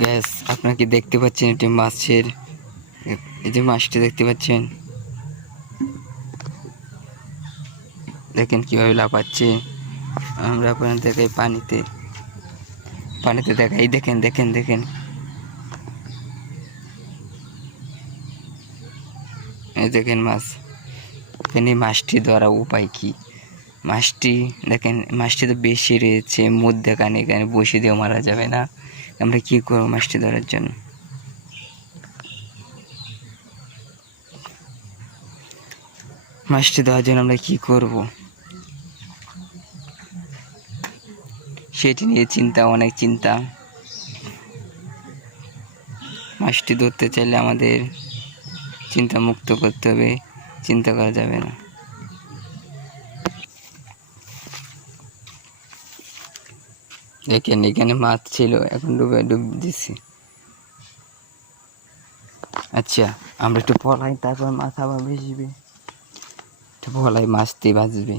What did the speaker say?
Gas আপনারা কি দেখতে পাচ্ছেন এটি মাছের, এই যে মাছটি দেখতে পাচ্ছেন, দেখেন কীভাবে লাফাচ্ছে। আমরা আপনার দেখাই পানিতে, পানিতে দেখাই, দেখেন দেখেন দেখেন, এই দেখেন মাছ। এখানে মাছটি ধরা উপায় কি? মাছটি দেখেন, মাছটি তো বেশি রয়েছে, মধ্যখানে এখানে বসে দিয়েও মারা যাবে না। আমরা কি করবো মাছটি ধরার জন্য? মাছটি ধরার জন্য আমরা কি করব সেটি নিয়ে চিন্তা, অনেক চিন্তা। মাছটি ধরতে চাইলে আমাদের চিন্তা মুক্ত করতে হবে, চিন্তা করা যাবে না। দেখেন এখানে মাছ ছিল, এখন ডুব দিচ্ছি। আচ্ছা আমরা একটু পলাই, তারপর মাছ আবার ভেসবে, একটু পলাই, মাছটি বাঁচবে।